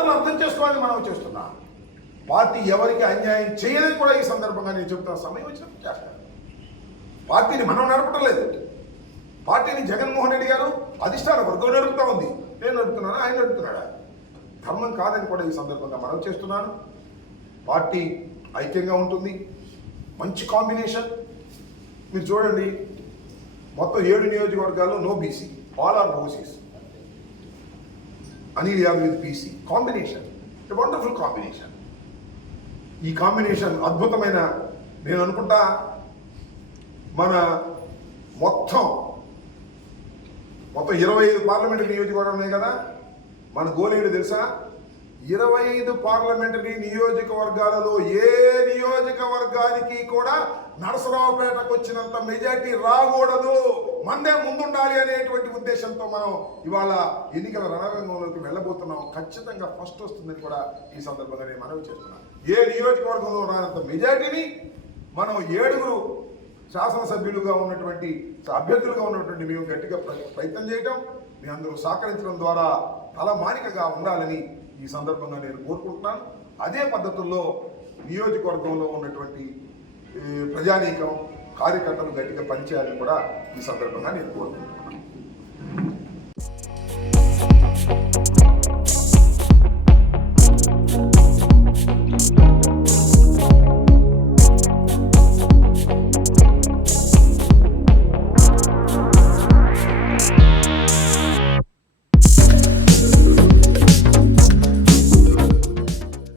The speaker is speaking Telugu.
అర్థం చేసుకోవాలని మనం చేస్తున్నా. పార్టీ ఎవరికి అన్యాయం చేయదని కూడా ఈ సందర్భంగా నేను చెప్తున్నా సమయం వచ్చినప్పుడు చేస్తాను. పార్టీని మనం నడపడం లేదు పార్టీని జగన్మోహన్ రెడ్డి గారు అధిష్టాన వర్గం నడుపుతా ఉంది. నేను నడుపుతున్నాను? ఆయన నడుపుతున్నాడా? ధర్మం కాదని కూడా ఈ సందర్భంగా మనం చేస్తున్నాను. పార్టీ ఐక్యంగా ఉంటుంది. మంచి కాంబినేషన్. మీరు చూడండి మొత్తం ఏడు నియోజకవర్గాల్లో no BC all are OCs Anil Yadav with PC combination. Wonderful combination ఈ కాంబినేషన్ అద్భుతమైన నేను అనుకుంటా మన మొత్తం మొత్తం ఇరవై ఐదు పార్లమెంటరీ నియోజకవర్గం ఉన్నాయి కదా? మన గోలేడు తెలుసా? ఇరవై ఐదు పార్లమెంటరీ నియోజకవర్గాలలో ఏ నియోజకవర్గానికి కూడా నరసరావుపేటకు వచ్చినంత మెజార్టీ రాకూడదు. మందే ముందుండాలి అనేటువంటి ఉద్దేశంతో మనం ఇవాళ ఎన్నికల రణరంగంలోకి వెళ్ళబోతున్నాం. ఖచ్చితంగా ఫస్ట్ వస్తుందని కూడా ఈ సందర్భంగా నేను మనవి చేస్తున్నాను. ఏ నియోజకవర్గంలో రానంత మెజార్టీని మనం ఏడుగురు శాసనసభ్యులుగా ఉన్నటువంటి అభ్యర్థులుగా ఉన్నటువంటి మేము గట్టిగా ప్రయత్నం చేయటం మీ అందరూ సహకరించడం ద్వారా తలమానికగా ఉండాలని ఈ సందర్భంగా నేను కోరుకుంటున్నాను. అదే పద్ధతుల్లో నియోజకవర్గంలో ఉన్నటువంటి ప్రజానీకం కార్యకర్తలు గట్టిగా పనిచేయాలని కూడా ఈ సందర్భంగా నేను కోరుకుంటున్నాను.